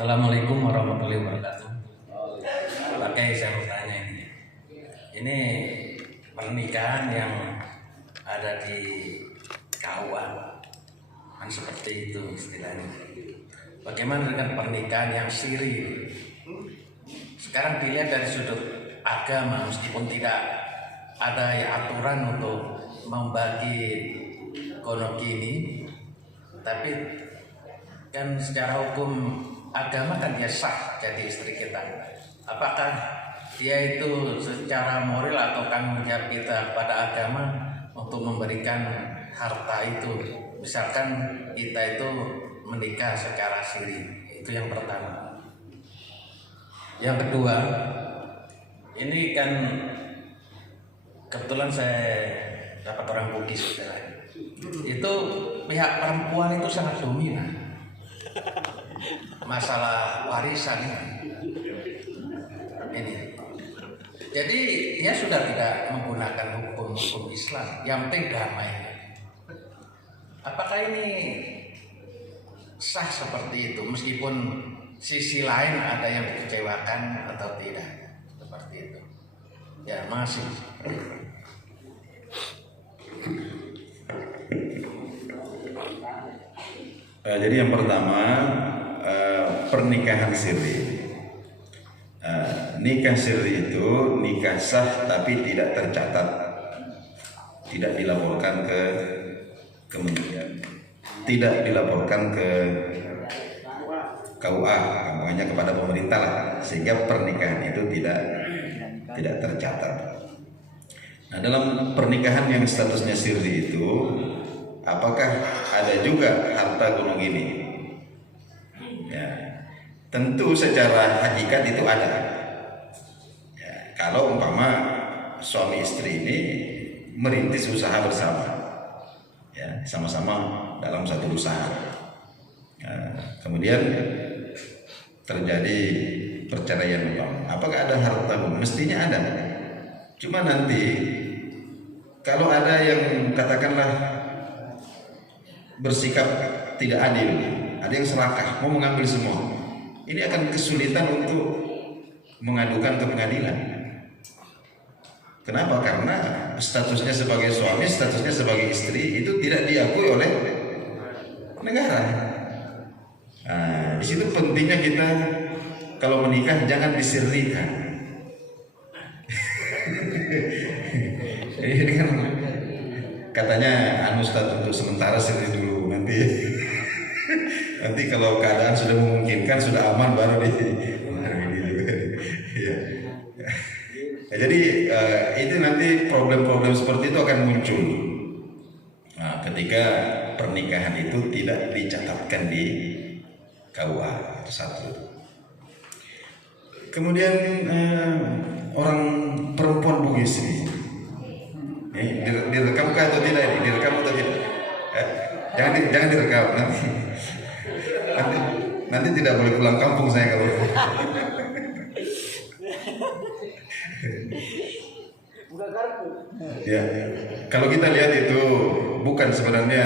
Assalamualaikum warahmatullahi wabarakatuh. Pakai saya mau tanya ini pernikahan yang ada di KUA kan seperti itu istilahnya. Bagaimana dengan pernikahan yang siri? Sekarang dilihat dari sudut agama, meskipun tidak ada ya aturan untuk membagi kono kini, tapi kan secara hukum agama kan dia sah jadi istri kita. Apakah dia itu secara moral atau tanggung jawab kita pada agama untuk memberikan harta itu? Misalkan kita itu menikah secara siri, itu yang pertama. Yang kedua, ini kan kebetulan saya dapat orang Bugis, itu pihak perempuan itu sangat dominan masalah warisan ini. Jadi dia sudah tidak menggunakan hukum Islam, yang penting damai. Apakah ini sah seperti itu, meskipun sisi lain ada yang dikecewakan atau tidak, seperti itu? Ya, masih. Jadi yang pertama, pernikahan siri. Nikah siri itu nikah sah tapi tidak tercatat, tidak dilaporkan ke kementerian, tidak dilaporkan ke KUA, makanya kepada pemerintah lah, sehingga pernikahan itu tidak tercatat. Nah, dalam pernikahan yang statusnya siri itu, apakah ada juga harta gunung ini? Ya, tentu secara hakikat itu ada. Ya, kalau umpama suami istri ini merintis usaha bersama, ya, sama-sama dalam satu usaha. Ya, kemudian terjadi perceraian umpama, apakah ada harta gunung? Mestinya ada. Cuma nanti kalau ada yang katakanlah bersikap tidak adil, ada yang serakah, mau mengambil semua, ini akan kesulitan untuk mengadukan ke pengadilan. Kenapa? Karena statusnya sebagai suami, statusnya sebagai istri itu tidak diakui oleh negara. Nah, di situ pentingnya kita kalau menikah jangan disirikan. Ini kan katanya Ustaz untuk sementara siri dulu, nanti kalau keadaan sudah memungkinkan, sudah aman baru ya. Jadi itu nanti problem-problem seperti itu akan muncul ketika pernikahan itu tidak dicatatkan di KUA. Itu satu. Kemudian orang perempuan Bugis ini direkamkah atau tidak? Ini direkam atau tidak? Jangan direkam nanti tidak boleh pulang kampung saya kalau ya. Kalau kita lihat itu bukan sebenarnya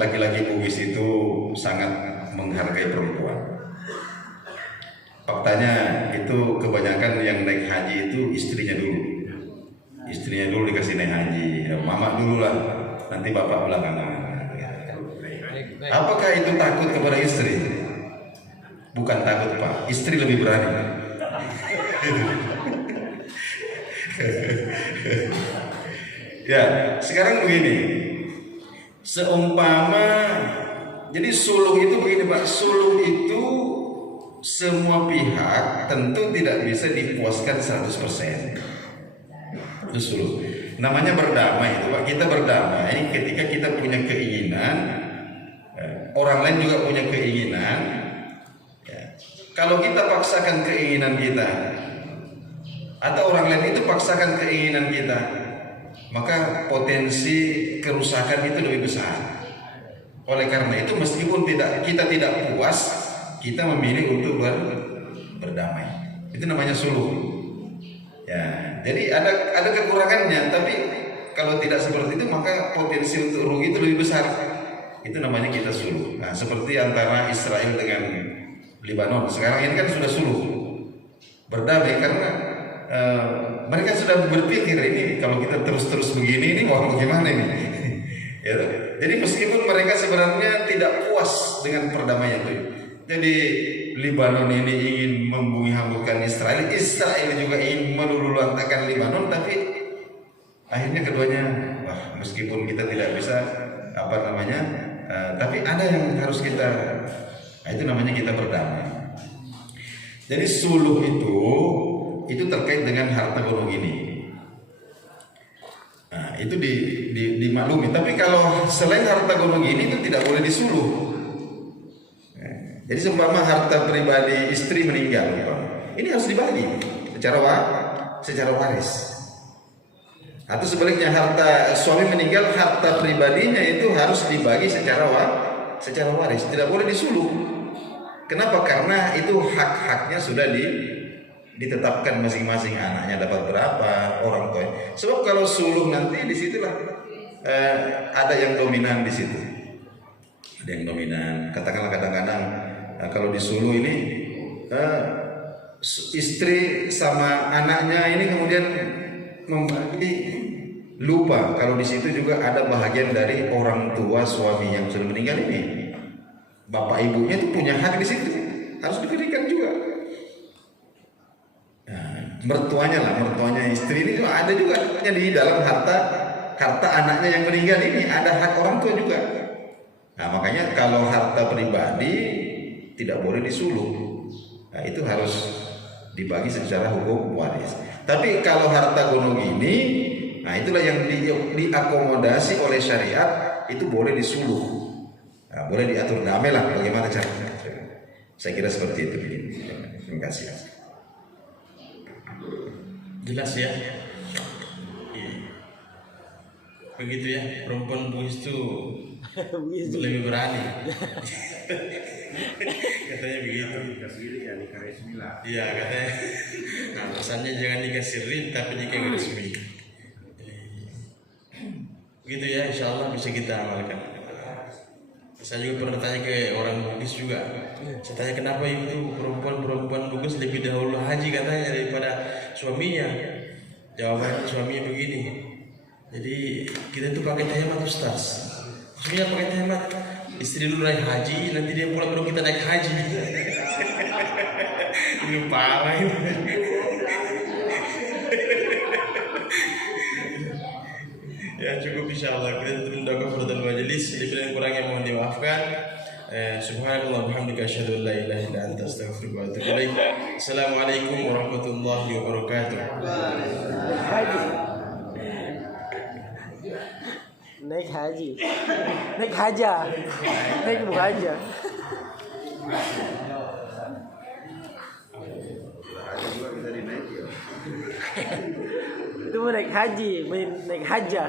laki-laki Bugis itu sangat menghargai perempuan. Faktanya itu kebanyakan yang naik haji itu istrinya dulu dikasih naik haji, mama dulu lah, nanti bapak belakangan. Apakah itu takut kepada istri? Bukan takut, Pak, istri lebih berani. Ya, sekarang begini, seumpama, jadi suluh itu begini Pak, suluh itu semua pihak tentu tidak bisa dipuaskan 100%. Itu suluh. Namanya berdamai itu Pak, kita berdamai ketika kita punya keinginan, orang lain juga punya keinginan. Ya. Kalau kita paksakan keinginan kita, atau orang lain itu paksakan keinginan kita, maka potensi kerusakan itu lebih besar. Oleh karena itu, meskipun kita tidak puas, kita memilih untuk berdamai. Itu namanya suluh. Ya, jadi ada kekurangannya, tapi kalau tidak seperti itu maka potensi untuk rugi itu lebih besar. Itu namanya kita suluh. Nah, seperti antara Israel dengan Lebanon. Sekarang ini kan sudah suluh, berdamai karena mereka sudah berpikir ini kalau kita terus-terus begini ini wah bagaimana ini. Ya, jadi meskipun mereka sebenarnya tidak puas dengan perdamaian itu. Jadi Lebanon ini ingin membumi-hamburkan Israel, Israel juga ingin meluluh-lantakkan Lebanon, tapi akhirnya keduanya, wah meskipun kita tidak bisa tapi ada yang harus kita, itu namanya kita berdamai. Jadi suluh itu terkait dengan harta gonong ini. Nah, itu dimaklumi. Tapi kalau selain harta gonong ini itu tidak boleh disuluh. Jadi seumpama harta pribadi istri meninggal, ini harus dibagi secara waris. Atau sebaliknya harta suami meninggal, harta pribadinya itu harus dibagi secara waris, tidak boleh disuluh. Kenapa? Karena itu hak-haknya sudah ditetapkan masing-masing, anaknya dapat berapa, orang tua. Sebab kalau suluh nanti disitulah ada yang dominan di situ. Ada yang dominan. Katakanlah kadang-kadang kalau disuluh ini istri sama anaknya ini kemudian membagi, lupa kalau di situ juga ada bahagian dari orang tua suami yang sudah meninggal ini. Bapak ibunya itu punya hak di situ, harus diberikan juga. Nah, mertuanya istri ini juga ada juga di dalam harta anaknya yang meninggal ini ada hak orang tua juga. Nah, makanya kalau harta pribadi tidak boleh disuluh. Nah, itu harus dibagi secara hukum waris. Tapi kalau harta gonong ini, nah itulah yang diakomodasi oleh syariat, itu boleh disuluh. Nah, boleh diatur damai lah bagaimana caranya. Saya kira seperti itu. Terima kasih. Jelas ya. Begitu ya, perempuan bugis itu lebih berani. Katanya begitu. Iya katanya. Alasannya jangan nikah siri tapi nikah resmi. Begitu ya, insya Allah bisa kita amalkan. Saya juga pernah tanya ke orang Bugis juga. Saya tanya kenapa itu perempuan Bugis lebih dahulu haji katanya daripada suaminya. Jawabannya suaminya begini. Jadi kita itu pakai hemat Ustaz. Suaminya pakai hemat. Istri dulu naik haji, nanti dia pulang baru kita naik haji. Ini parah ini. Ya cukup insyaallah kita tutup doa kafaratul majelis. Bila yang kurang yang mohon dimaafkan. Subhanallah bihamdika asyhadu an la ilaha illa anta astaghfiruka wa atubu ilaik. Assalamualaikum warahmatullahi wabarakatuh. Naik haji, naik haja, naik bukan haja. Itu mau naik haji, naik haja.